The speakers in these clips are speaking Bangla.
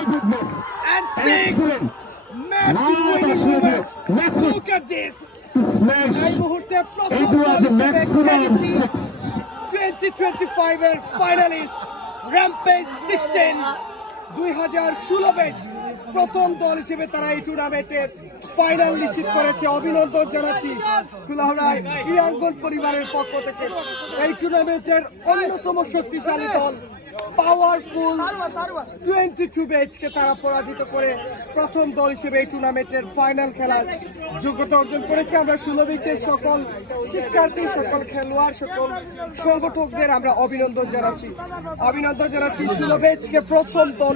My goodness. And six. Excellent. Match Now the winning shooter. moment. Messi Look at this. smash. এই মুহূর্তে প্রথম It was দল the হিসেবে maximum খেলেছি six. 2025 এর ফাইনালিস্ট র্যাম্পেজ 16 2016 ব্যাচ প্রথম দল হিসেবে তারা এই টুর্নামেন্টের ফাইনাল নিশ্চিত করেছে। অভিনন্দন জানাচ্ছি ইয়াঙ্গন পরিবারের পক্ষ থেকে। এই টুর্নামেন্টের অন্যতম শক্তিশালী দল পাওয়ারফুল টোয়েন্টি টু তারা পরাজিত করে প্রথম দল হিসেবে এই টুর্নামেন্টের ফাইনাল খেলার যোগ্যতা অর্জন করেছে। আমরা ষোলো বেচের সকল শিক্ষার্থী, সকল খেলোয়াড়, সকল সংগঠকদের আমরা অভিনন্দন জানাচ্ছি। অভিনন্দন জানাচ্ছি ষোলো বেচকে প্রথম দল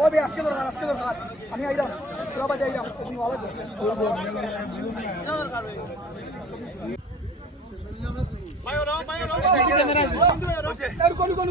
ও বে আজকে দরকার আজকে দরকার আমি আইরাম সবাই আইরাম তুমি ভালো ক্যামেরা কোন কোন